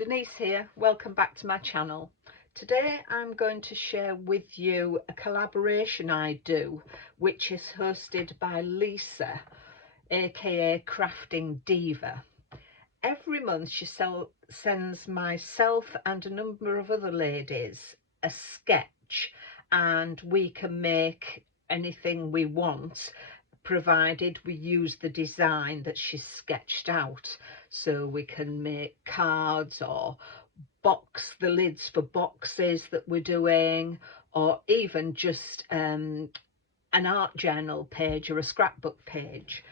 Denise here, welcome back to my channel. Today I'm going to share with you a collaboration I do, which is hosted by Lisa, aka Crafting Diva. Every month she sends myself and a number of other ladies a sketch, and we can make anything we want, provided we use the design that she's sketched out. So we can make cards or box the lids for boxes that we're doing, or even just an art journal page or a scrapbook page.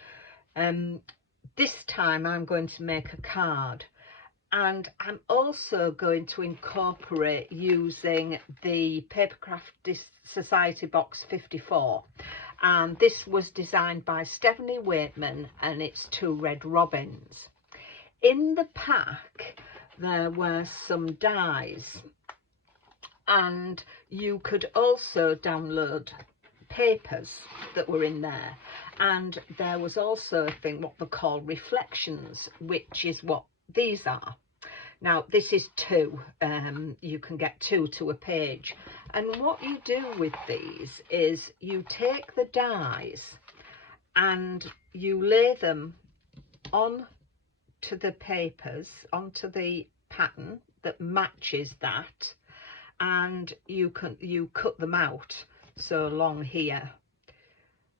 This time I'm going to make a card, and I'm also going to incorporate using the Papercraft Society Box 54. And this was designed by Stephenie Weightman, and it's 2 red robins. In the pack there were some dies, and you could also download papers that were in there, and there was also a thing what they call reflections, which is what these are. Now this is 2, you can get 2 to a page, and what you do with these is you take the dies and you lay them on to the papers, onto the pattern that matches that, and you cut them out. So along here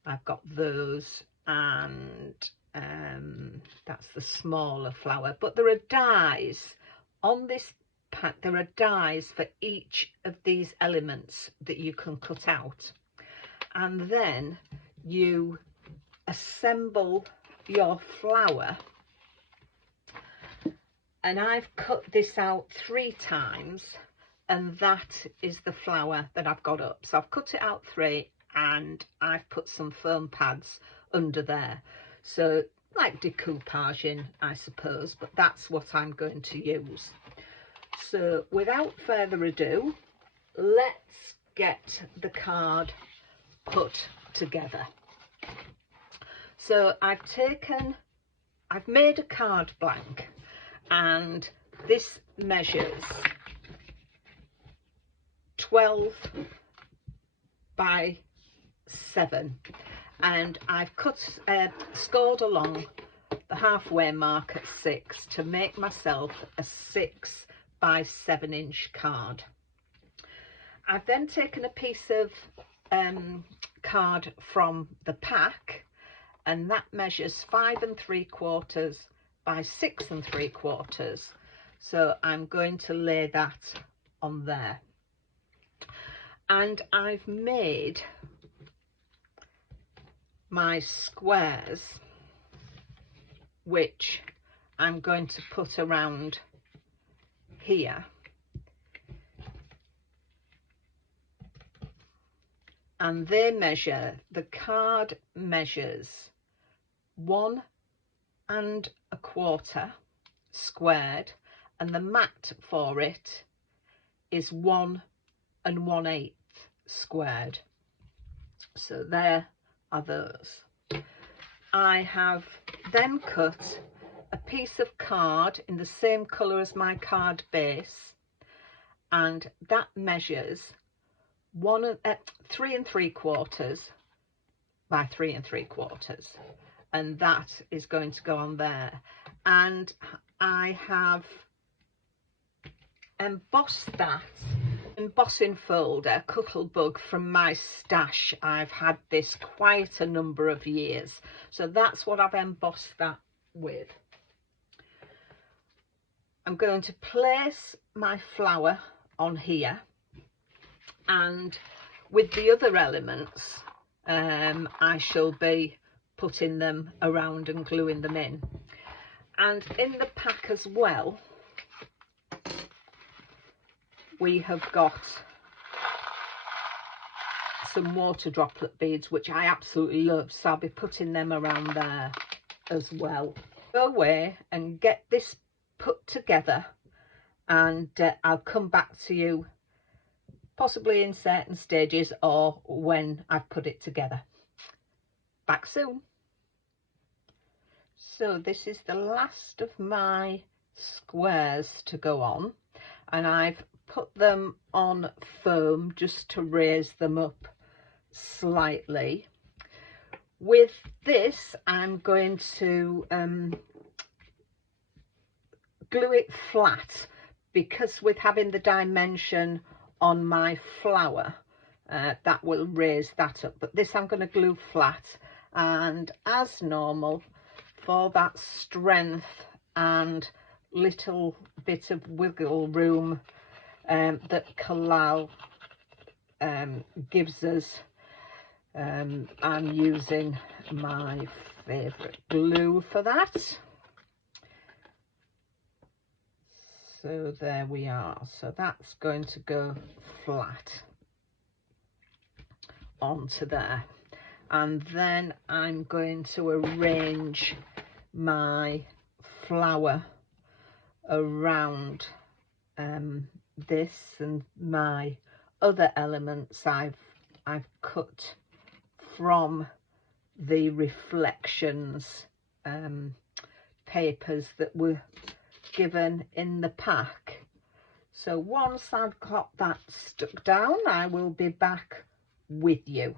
I've got those, and that's the smaller flower, but there are dies on this pack. There are dies for each of these elements that you can cut out, and then you assemble your flower. And I've cut this out 3 times, and that is the flower that I've got up. So I've cut it out 3, and I've put some foam pads under there, so like decoupaging, I suppose, but that's what I'm going to use. So without further ado, let's get the card put together. So I've made a card blank, and this measures 12 by 7, and I've scored along the halfway mark at 6 to make myself a 6 by 7 inch card. I've then taken a piece of card from the pack, and that measures 5 3/4 by 6 3/4. So I'm going to lay that on there, and I've made my squares, which I'm going to put around here, and they measure, the card measures 1 1/4 squared, and the mat for it is 1 1/8 squared. So there are those. I have then cut a piece of card in the same colour as my card base, and that measures 3 3/4 by 3 3/4, and that is going to go on there. And I have embossed that embossing folder, Cuttlebug, from my stash. I've had this quite a number of years, so that's what I've embossed that with. I'm going to place my flower on here, and with the other elements I shall be putting them around and gluing them in. And in the pack as well, we have got some water droplet beads, which I absolutely love, so I'll be putting them around there as well. Go away and get this put together, and I'll come back to you possibly in certain stages or when I've put it together. Back soon. So this is the last of my squares to go on, and I've put them on foam just to raise them up slightly. With this, I'm going to glue it flat, because with having the dimension on my flower, that will raise that up. But this I'm going to glue flat, and as normal, for that strength and little bit of wiggle room that collal gives us, I'm using my favourite glue for that. So there we are. So that's going to go flat onto there, and then I'm going to arrange my flower around this, and my other elements I've cut from the reflections papers that were given in the pack. So once I've got that stuck down, I will be back with you.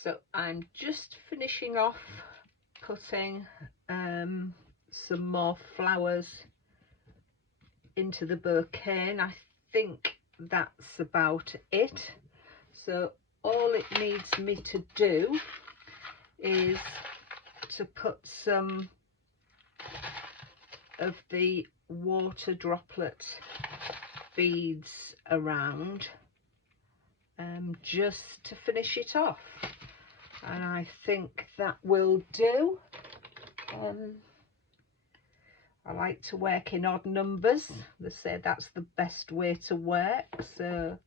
So I'm just finishing off putting some more flowers into the bouquet, and I think that's about it. So all it needs me to do is to put some of the water droplet beads around, just to finish it off, and I think that will do. I like to work in odd numbers. They say that's the best way to work, so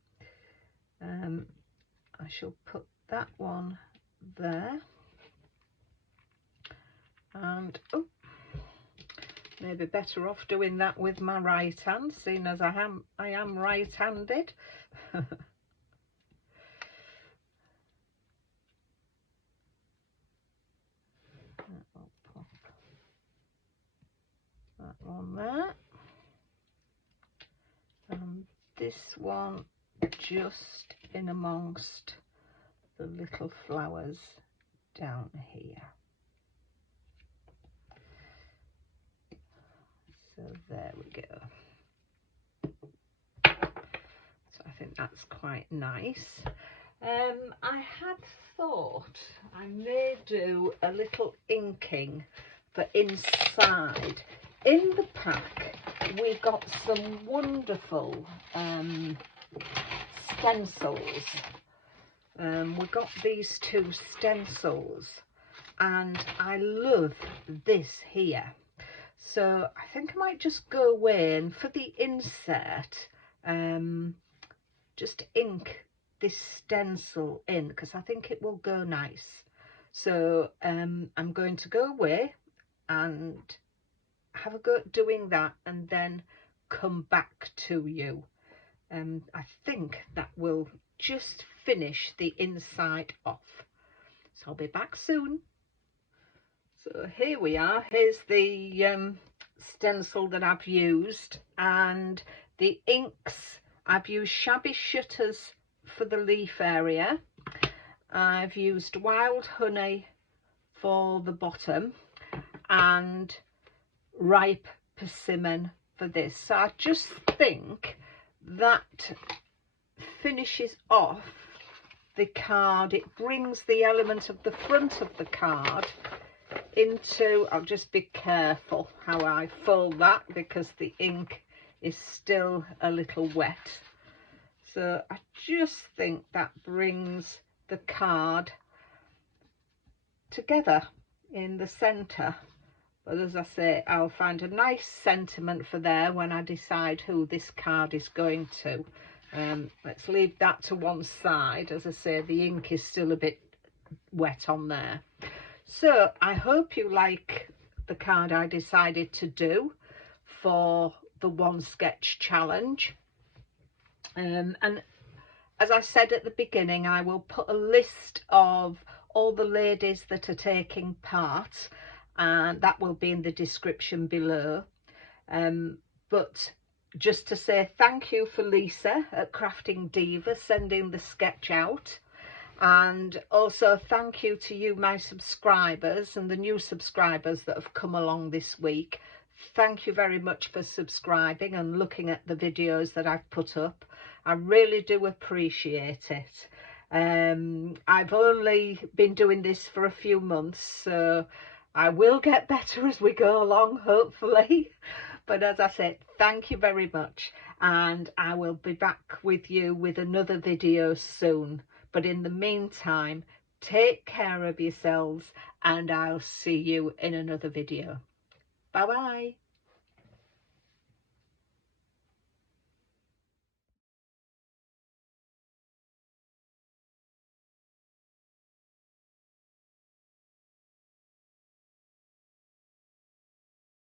I shall put that one there, and oh, maybe better off doing that with my right hand, seeing as I am right-handed. That one there, and this one just in amongst the little flowers down here. So there we go. So I think that's quite nice. I had thought I may do a little inking for inside. In the pack we got some wonderful stencils. We got these 2 stencils, and I love this here. So I think I might just go away and for the insert just ink this stencil in, because I think it will go nice. So I'm going to go away and have a go at doing that and then come back to you. I think that will just finish the inside off. So I'll be back soon. So here we are. Here's the stencil that I've used, and the inks. I've used Shabby Shutters for the leaf area. I've used Wild Honey for the bottom and Ripe Persimmon for this. So I just think that finishes off the card. It brings the element of the front of the card into, I'll just be careful how I fold that because the ink is still a little wet. So I just think that brings the card together in the centre. But as I say, I'll find a nice sentiment for there when I decide who this card is going to. Let's leave that to one side. As I say, the ink is still a bit wet on there. So I hope you like the card I decided to do for the One Sketch Challenge. And as I said at the beginning, I will put a list of all the ladies that are taking part, and that will be in the description below. But just to say thank you for Lisa at Crafting Diva sending the sketch out, and also thank you to you, my subscribers, and the new subscribers that have come along this week. Thank you very much for subscribing and looking at the videos that I've put up. I really do appreciate it. I've only been doing this for a few months, so I will get better as we go along, hopefully. But as I said, thank you very much, and I will be back with you with another video soon. But in the meantime, take care of yourselves, and I'll see you in another video. Bye bye.